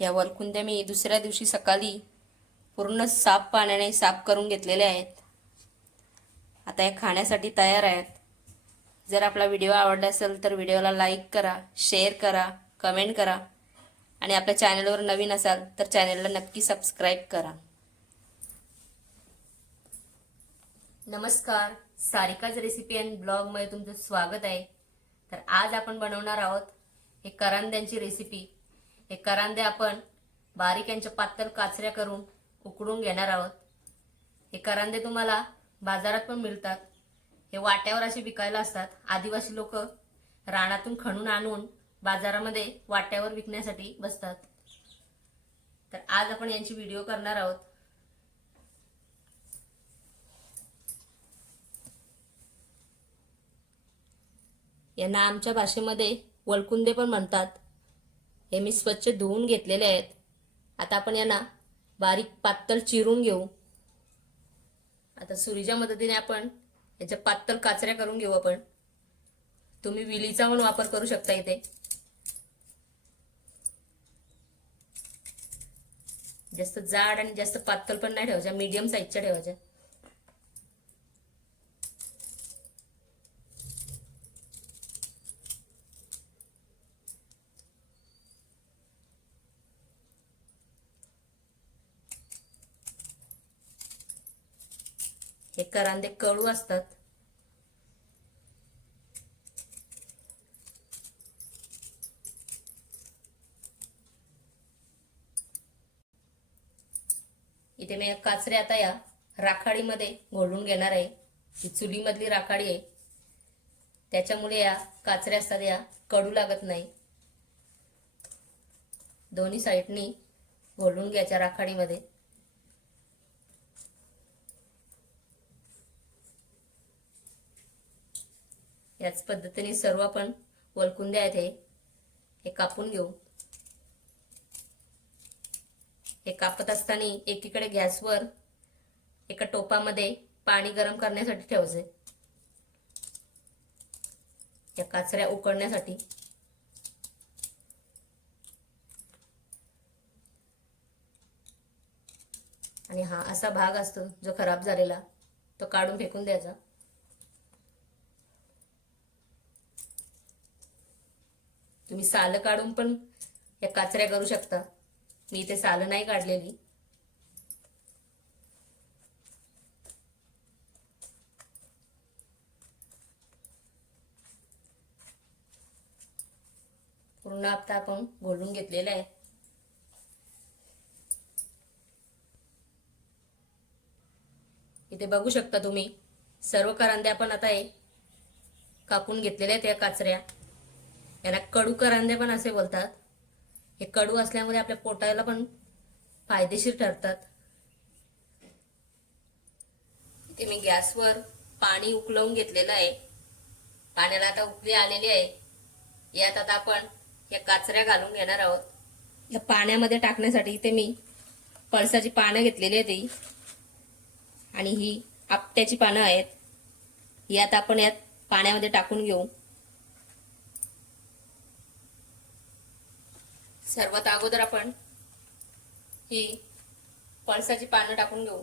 या वरकुंद्या मी दुसऱ्या दिवशी सकाळी पूर्ण साफ पाण्याने साफ करून घेतलेल्या आहेत. आता या खाण्यासाठी तयार आहेत. जर आपला व्हिडिओ आवडला असेल तर व्हिडिओला लाईक करा शेअर करा कमेंट करा आणि आपल्या चॅनलवर नवीन असाल तर चॅनलला नक्की सबस्क्राईब करा. नमस्कार. सारिकाच रेसिपी अँड ब्लॉगमध्ये तुमचं स्वागत आहे. तर आज आपण बनवणार आहोत हे करांद्यांची रेसिपी. हे करांदे आपण बारीक यांच्या पातळ काचऱ्या करून उकडून घेणार आहोत. हे करांदे तुम्हाला बाजारात पण मिळतात. हे वाट्यावर असे विकायला असतात. आदिवासी लोक रानातून खणून आणून बाजारामध्ये वाट्यावर विकण्यासाठी बसतात. तर आज आपण यांची व्हिडिओ करणार आहोत. यांना आमच्या भाषेमध्ये वलकुंदे पण म्हणतात. हे मी स्वच्छ धुवून घेतलेले आहेत. आता आपण यांना बारीक पातळ चिरून घेऊ. आता सुरीच्या मदतीने आपण याच्या पातळ काचऱ्या करून घेऊ आपण. तुम्ही विलीचा पण वापर करू शकता इथे. जास्त जाड आणि जास्त पातळ पण नाही ठेवायच्या मीडियम साईजच्या ठेवायच्या. हे करांदे कडू असतात. इथे मी काचरे आता या राखाडीमध्ये घोळून घेणार आहे. ही चुलीमधली राखाडी आहे. त्याच्यामुळे या काचऱ्या असतात या कडू लागत नाही. दोन्ही साईडनी घोळून घ्यायच्या राखाडीमध्ये. याच पद्धतीने सर्व आपण वलकुंदे आहेत हे हे कापून घेऊ. हे कापत असताना एकीकडे गॅसवर एका टोपामध्ये पाणी गरम करण्यासाठी ठेवायचे. या काचऱ्या उकडण्यासाठी आणि हा असा भाग असतो जो खराब झालेला तो काढून फेकून द्यायचा. तुम्ही सालं काढून पण या काचऱ्या करू शकता. मी इथे सालं नाही काढलेली. पूर्ण आता आपण घोलून घेतलेला आहे. इथे बघू शकता तुम्ही सर्व करांद्या आपण आता हे कापून घेतलेल्या आहेत या काचऱ्या. याला कडू करांदे पण असे बोलतात. हे कडू असल्यामुळे आपल्या पोटाला पण फायदेशीर ठरतात. इथे मी गॅसवर पाणी उकलवून घेतलेलं आहे. पाण्याला आता उकळी आलेली आहे. यात आता आपण या काचऱ्या घालून घेणार आहोत. या पाण्यामध्ये टाकण्यासाठी इथे मी पळसाची पानं घेतलेली आहेत ही. आणि ही आपट्याची पानं आहेत. यात आपण यात पाण्यामध्ये टाकून घेऊ. सर्वात अगोदर आपण ही पळसाची पानं टाकून घेऊ.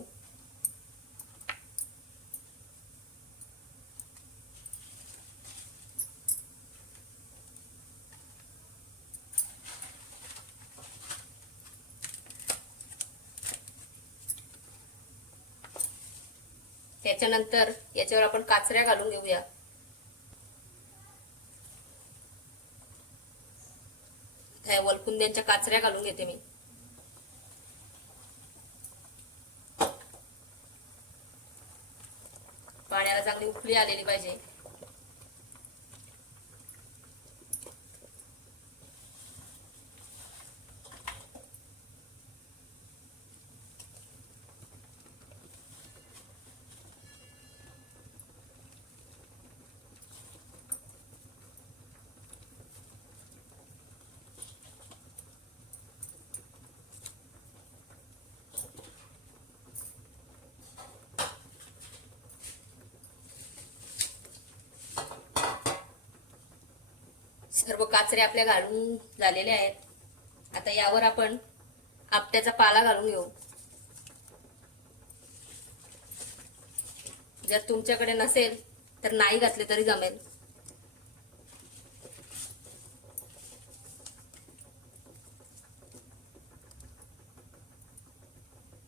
त्याच्यानंतर याच्यावर आपण काचऱ्या घालून घेऊया. ह्या वलकुंद्यांच्या काचऱ्या घालून घेते मी. पाण्याला चांगली उकळी आलेली पाहिजे. सर्व काचरे आपल्या घालून झालेले आहेत. आता यावर आपण आपट्याचा पाला घालून घेऊ. जर तुमच्याकडे नसेल तर नाही घातले तरी जमेल.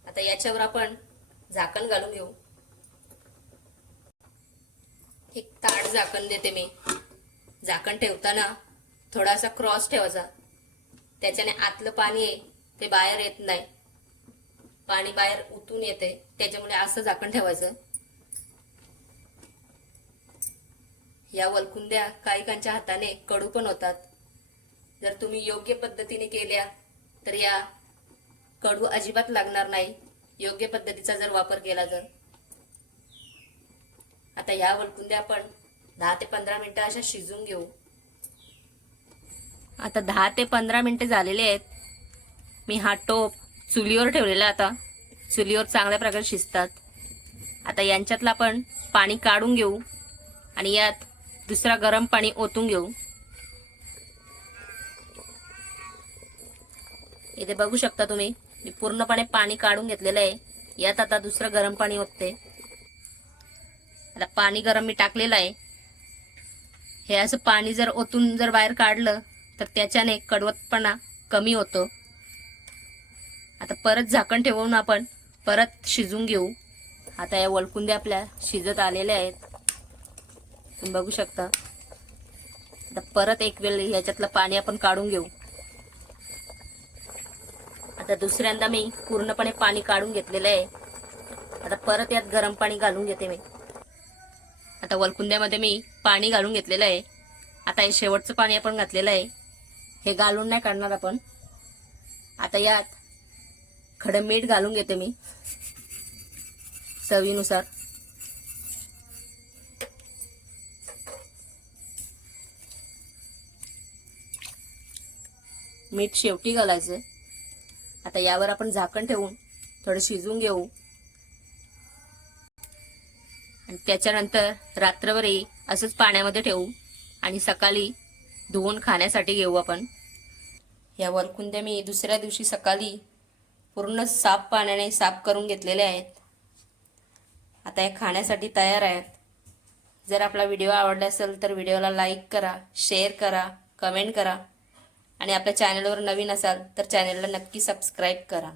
आता याच्यावर आपण झाकण घालून घेऊ. एक ताट झाकण देते मी. झाकण ठेवताना थोडासा क्रॉस ठेवायचा. त्याच्याने आतलं पाणी आहे ते बाहेर येत नाही. पाणी बाहेर उतून येते त्याच्यामुळे असं झाकण ठेवायचं. या वलकुंद्या कायकांच्या हाताने कडू पण होतात. जर तुम्ही योग्य पद्धतीने केल्या तर या कडू अजिबात लागणार नाही. योग्य पद्धतीचा जर वापर केला तर आता ह्या वलकुंद्या आपण दहा ते पंधरा मिनटं अशा शिजून घेऊ. आता दहा ते पंधरा मिनिटं झालेले आहेत. मी हा टोप चुलीवर ठेवलेला आता. चुलीवर चांगल्या प्रकारे शिजतात. आता यांच्यातलं आपण पाणी काढून घेऊ आणि यात दुसरा गरम पाणी ओतून घेऊ. इथे बघू शकता तुम्ही मी पूर्णपणे पाणी काढून घेतलेलं आहे. यात आता दुसरं गरम पाणी ओतते. आता पाणी गरम मी टाकलेलं आहे. हे असं पाणी जर ओतून जर बाहेर काढलं तर त्याच्याने कडवतपणा कमी होतो. आता परत झाकण ठेवून आपण परत शिजून घेऊ. आता या वलकुंद्या आपल्या शिजत आलेल्या आहेत. तुम्ही बघू शकता. आता परत एक वेळ ह्याच्यातलं पाणी आपण काढून घेऊ. आता दुसऱ्यांदा मी पूर्णपणे पाणी काढून घेतलेलं आहे. आता परत यात गरम पाणी घालून घेते मी. आता वलकुंद्यामध्ये मी पाणी घालून घेतलेलं आहे. आता हे शेवटचं पाणी आपण घातलेलं आहे. हे घालून नाही काढणार आपण. आता यात खडं मीठ घालून घेते मी. चवीनुसार. मीठ शेवटी घालायचं आता यावर आपण झाकण ठेवून थोडं शिजवून घेऊ. आणि त्याच्यानंतर रात्रभरही असंच पाण्यामध्ये ठेवू आणि सकाळी धुवून खाण्यासाठी घेऊ आपण. या वरकुंद्या मी दुसऱ्या दिवशी सकाळी पूर्ण साफ पाण्याने साफ करून घेतलेल्या आहेत. आता या खाण्यासाठी तयार आहेत. जर आपला व्हिडिओ आवडला असेल तर व्हिडिओला लाईक करा शेअर करा कमेंट करा आणि आपल्या चॅनलवर नवीन असाल तर चॅनलला नक्की सबस्क्राईब करा.